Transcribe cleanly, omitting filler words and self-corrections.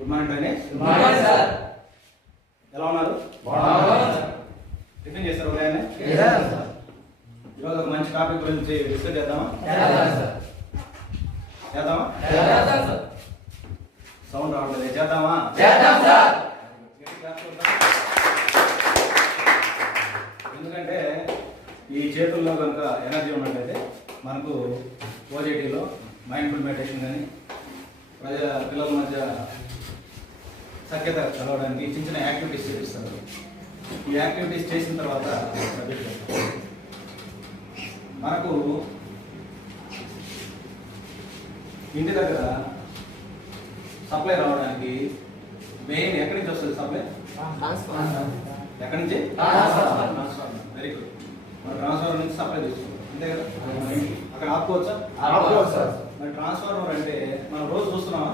Good morning drainage. ఎలా ఉన్నారు? Tiffin చేస్తారు ఉదయాన్నే? ఈరోజు ఒక మంచి టాపిక్ గురించి డిస్కస్ చేద్దామా? చేద్దామా? సౌండ్ రావట్లేదు. చేద్దామా? ఎందుకంటే ఈ చేతుల్లో కనుక ఎనర్జీ ఉన్నట్లయితే మనకు ఓజేటీలో మైండ్ఫుల్ మెడిటేషన్ కానీ పిల్లల మధ్య సఖ్యత చదవడానికి చిన్న చిన్న యాక్టివిటీస్ చేపిస్తారు. ఈ యాక్టివిటీస్ చేసిన తర్వాత మనకు ఇంటి దగ్గర సప్లై రావడానికి మెయిన్ ఎక్కడి నుంచి వస్తుంది సప్లై? ఎక్కడి నుంచి? ట్రాన్స్ఫార్మర్. Very good. మన ట్రాన్స్ఫార్మర్ నుంచి సప్లై తీసుకుంటాం అంతే కదా? అక్కడ ఆపుకోవచ్చా? మరి ట్రాన్స్ఫార్మర్ అంటే మనం రోజు చూస్తున్నామా?